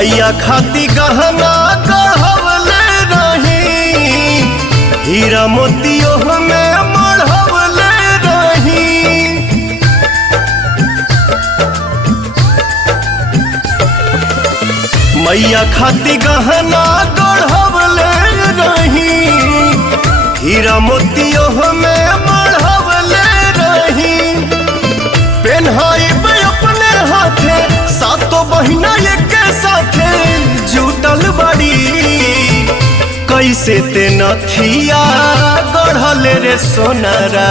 मैया खाती गहना गढ़वले रही, हीरा मोतियों में मढ़वले रही। मैया खाती गहना गढ़वले रही, हीरा मोतियों में मढ़वले रही। पेन्हाई अपने हाथे सातों बहिना एक साथे जुटल बड़ी, कैसे ते नथिया गढ़ल रे सोनारा,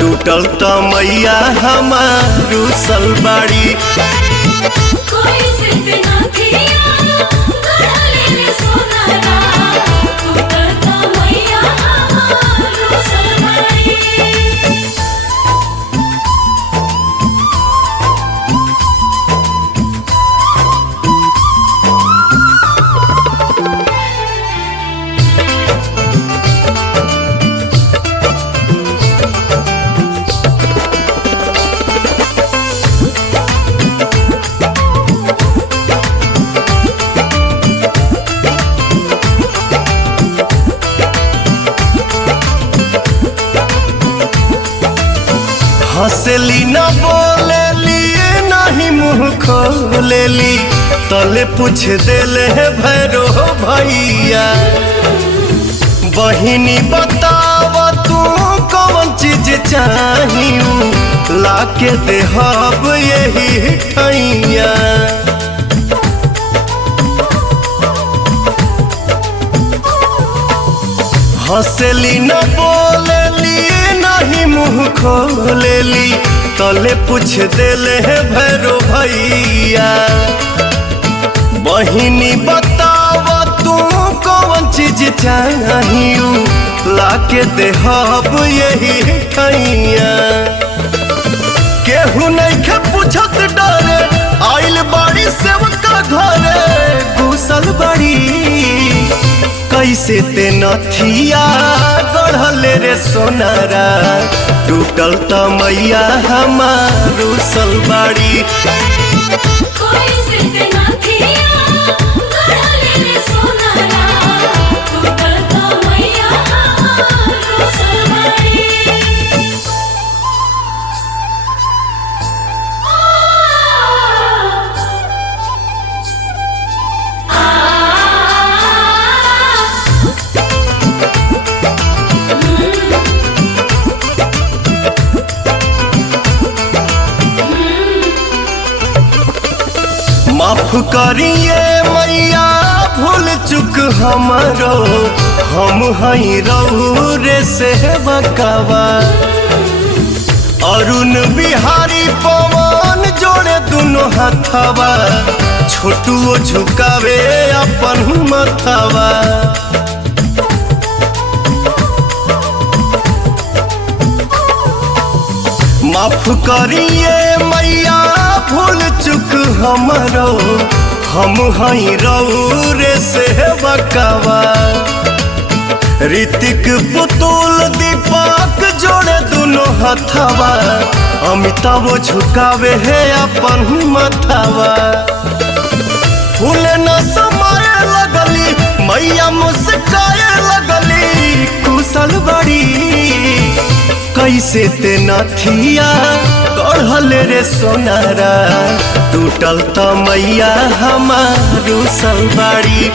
टूटल त मैया हमार रुसल बाड़ी। हंसली न बोलेली नहीं मुँह खोलेली, तले पूछ देले है भैरो भैया। बहिनी बताव तू कौन चीज चाहिए, लाके देहब यही ठैया। हंसली न बोलेली नहीं मुँह खोलेली, तले पूछ देले है भैरो भैया। बहिनी बताव तू कौन चीज चाहिए, लाके देहब यही ठैया। केहू नहीं के पूछत डरे, आइल बाड़ी सेवका घरे घुसल बड़ी, कैसे ते नथिया गढ़ल रे सोनारा, टूटल त मैया हमार रुसल बाड़ी। माफ करिए मैया भूल चुक हमरो, हम हई रउरे से बकावा। अरुण बिहारी पवन जोड़े दोनों हथवा, छोटुओ झुकावे अपन मथवा। माफ करिए मैया भूल चुक हमरो, हम हई रउरे से बकावा। ऋतिक पुतुल दीपक जोड़े दोनों हथवा, अमिताभ झुकावे है अपन मथवा। फूल न समाए लगली मैया मुस्काए लगली, कुशल बड़ी कैसे ते नथिया गढ़ल रे सोनारा, टूटल त मैया हमार रुसल बाड़ी।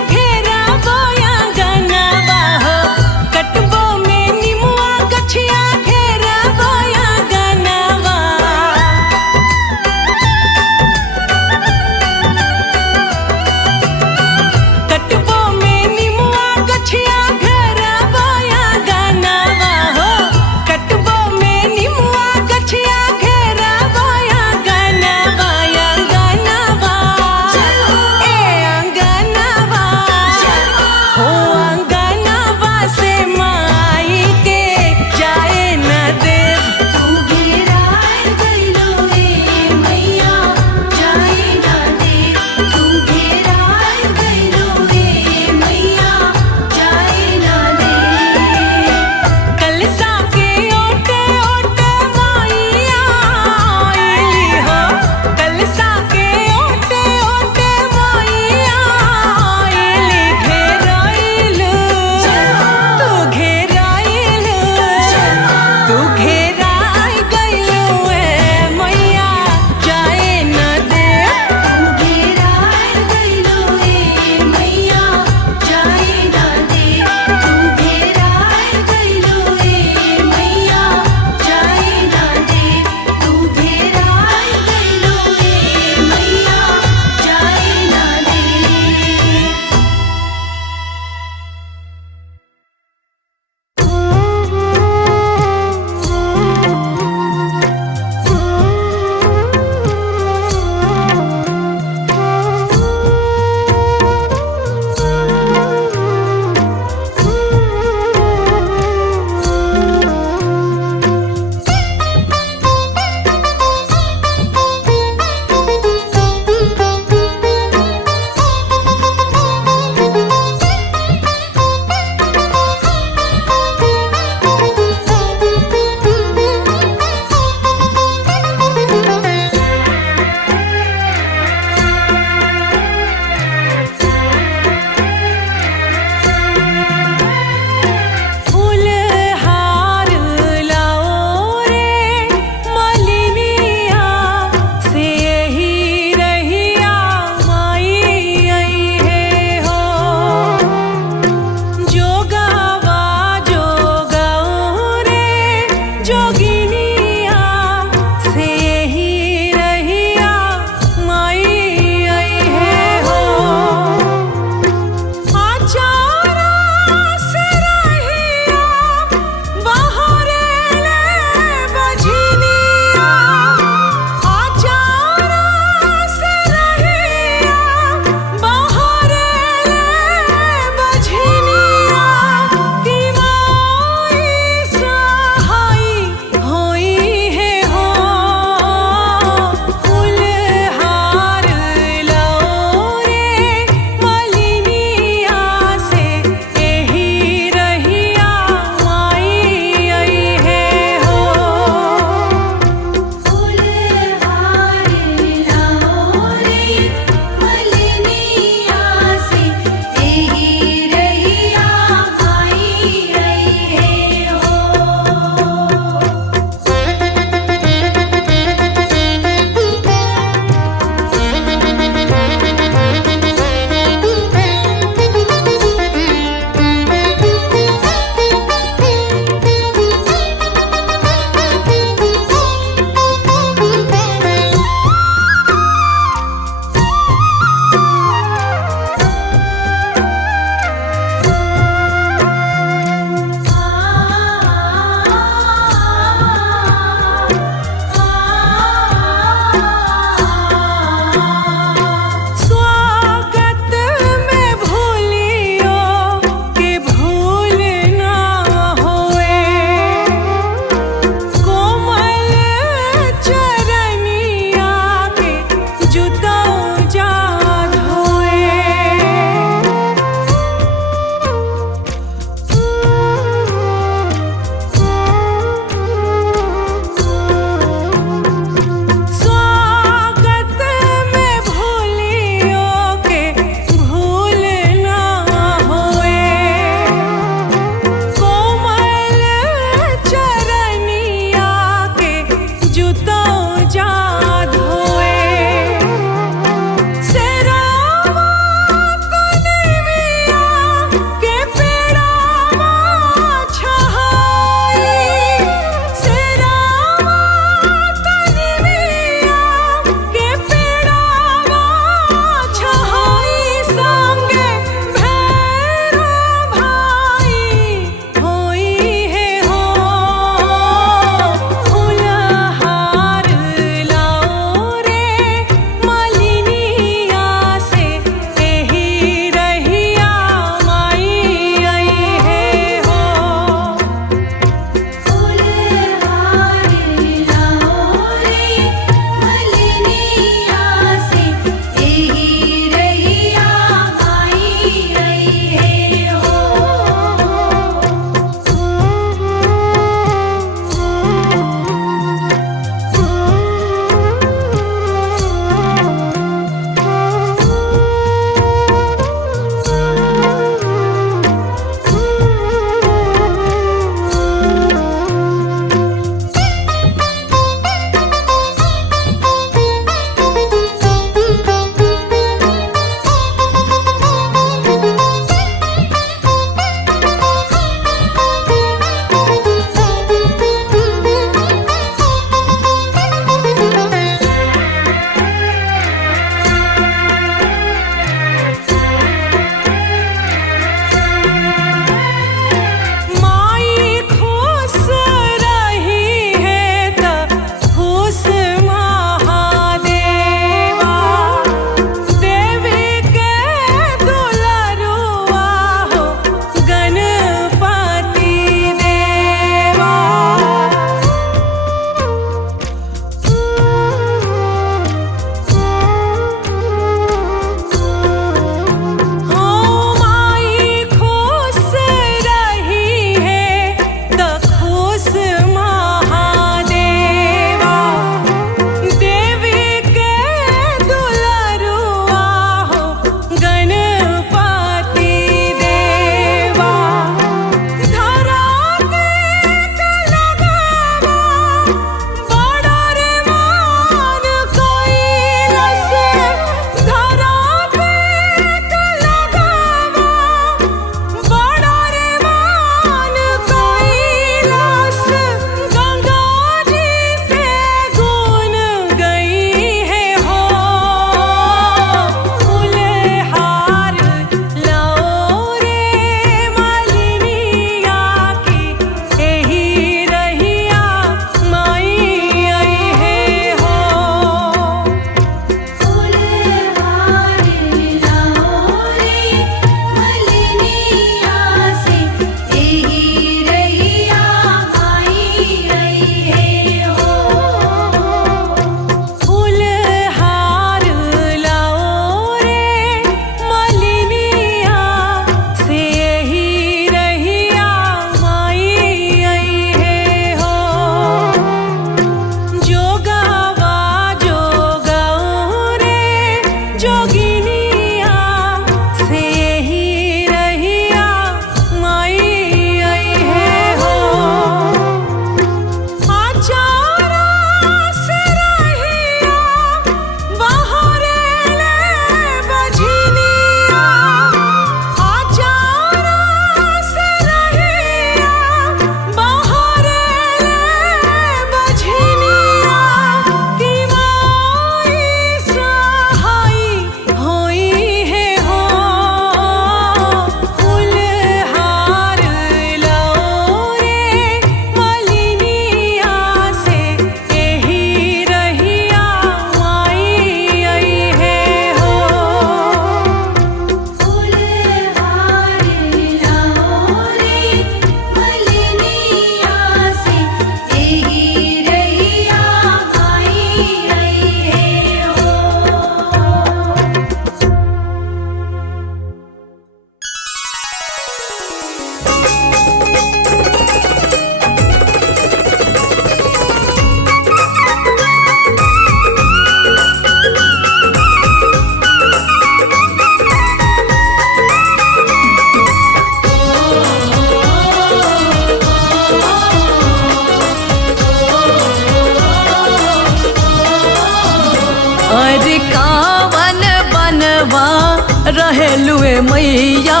मैया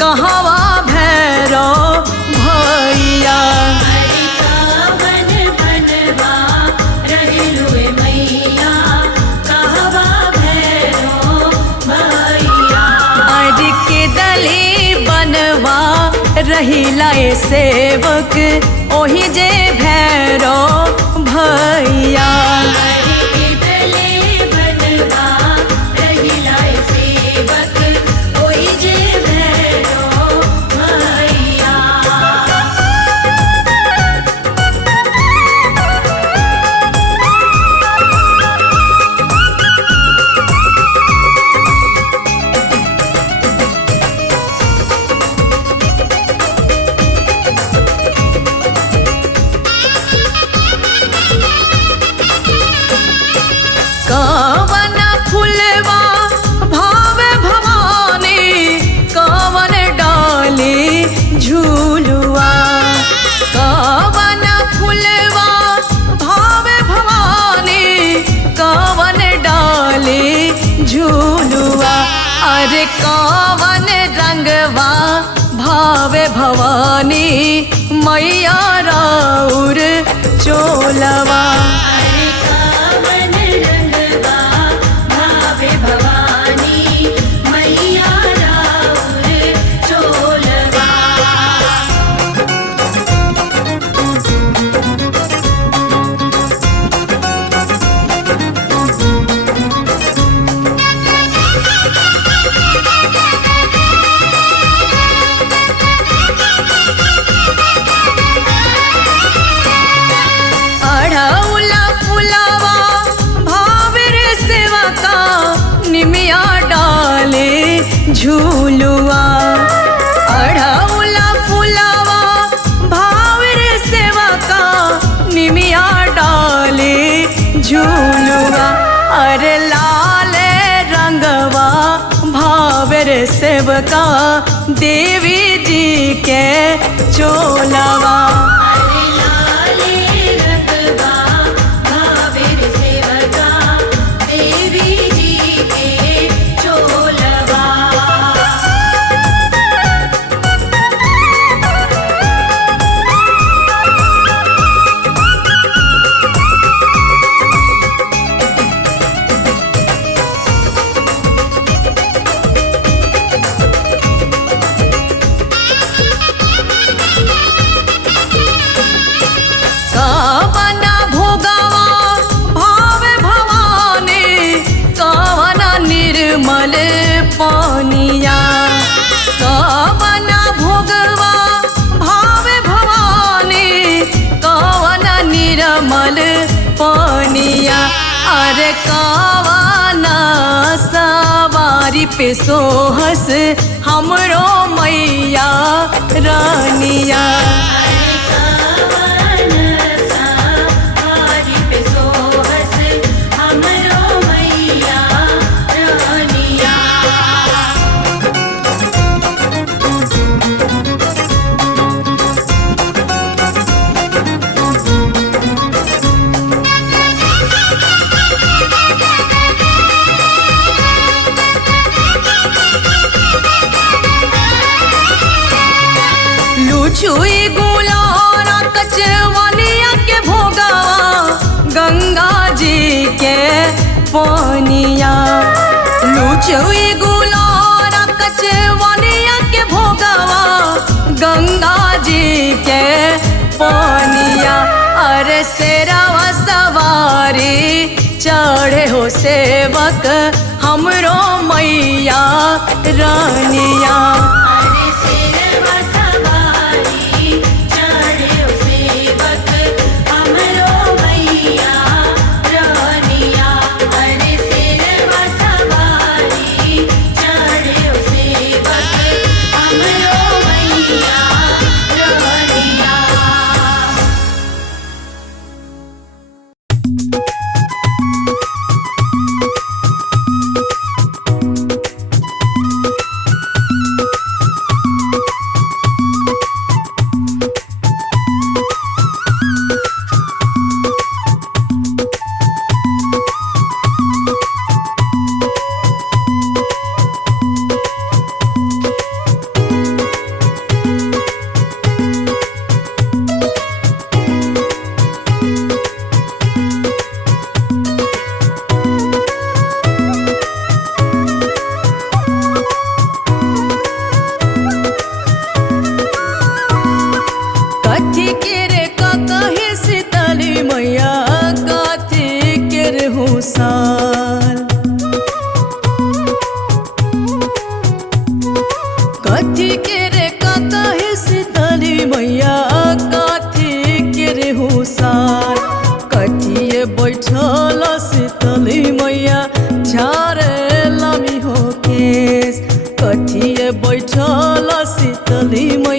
कहवा भैरो भैया। अरे कावन बनवा रहलुए मैया कहवा भैरो भैया। अरे के दली बनवा रहिला सेवक ओही जे भैरो भैया। अरे दले बनवा रहिला सेवक ओही जे भैरो भैया। कवन फुलवा भावे भवानी कवन डाली झूलुआ। कवन फुलवा भावे भवानी कवन डाली झूलुआ। अरे कवन रंगवा भावे भवानी मैया राउर चोलवा। अरे कावन रंगवा भावे भवानी मैया राउर चोलवा। अढ़ौला फुलावा भावे रे सेवका निमिया डाले झूलुआ। अढ़ौला फुलावा भावे रे सेवका निमिया डाले झूलुआ। अरे लाल रंगवा भावे रे सेवका देवी जी के चोलवा। अरे लाले रंगवा भावे रे सेवका देवी जी के चोलवा। कवन भोगवा भावे भवानी कवन निर्मल पानिया। कवन भोगवा भावे भवानी कवन निर्मल पानिया। अरे कवन सवारी पे सोहस हमरो मैया रानिया। अरे कावन सवारी पे सोहस हमरो मैया रानिया। लुचुई गुलारा कचवनिया के भोगवा गंगा जी के पानिया। लुचुई गुलारा कचवनिया के भोगवा गंगा जी के पानिया। अरे शेरवा सवारी चढ़े हो सेवक हमरो मैया रानिया। अरे शेरवा सवारी चढ़े हो सेवक हमरो मैया रानिया। अरे शेरवा सवारी चढ़े हो सेवक हमरो मैया रानिया।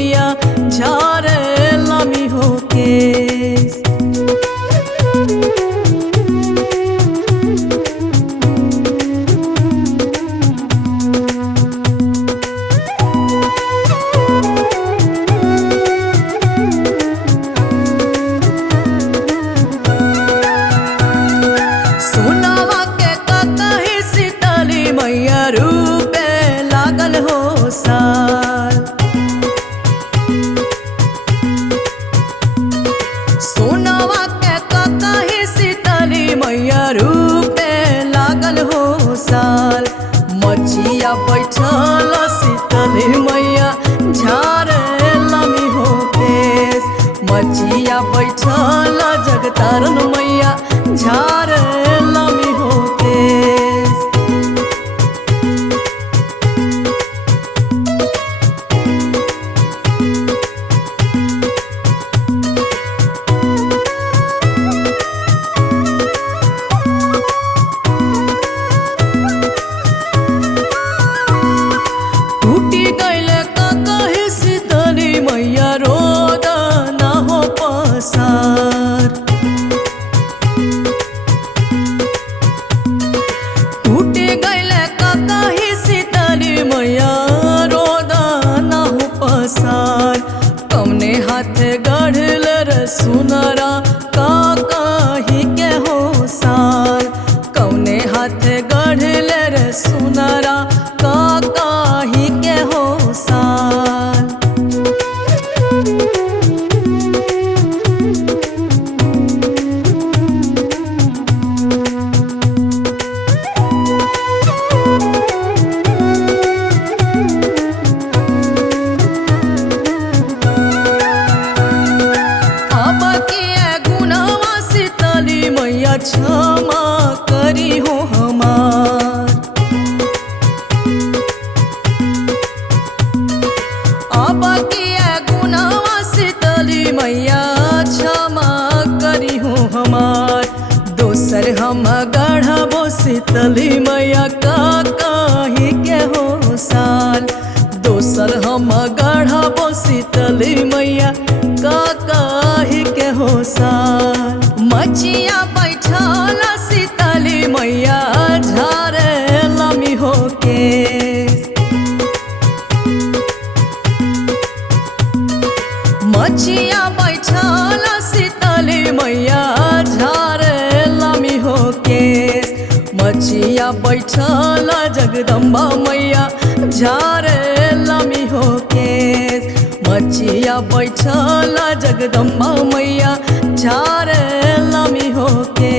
मैया झारे लामी हो केस। सोनावा के ककही शीतली मैया रूपे लागल हो साल। सोनावा के ककही शीतली मैया रूपे लागल हो साल। मचिया बैठल शीतली मैया झारे लामी हो केस। मचिया बैठल जगतारन मैया झारे लामी हो केस। टूटी गइले ककही शीतली मैया रोद ना हो पसार। टूटी गइले ककही शीतली मैया रोद ना हो पसार। कौने हाथ गढ़ल रे सुनरा ककही के हो साल। कौने हाथ गढ़ल रे सुनरा ककही के हो साल। अब किए गुनावा शीतली मैया क्षमा करी हो हमार। अब किए गुनावा शीतली मैया क्षमा करी हो हमार। दोसर हम गढ़बो शीतली मैया ककही के हो साल। दोसर हम गढ़बो शीतली मैया ककही के हो साल। मचिया बैठल शीतली मैया झारे लामी हो केस। मचिया बैठल शीतली मैया झारे लामी हो केस। मचिया बैठल जगदम्बा मैया झारे लामी हो केस। मचिया बैठल जगदम्बा मैया झारे लामी हो केस।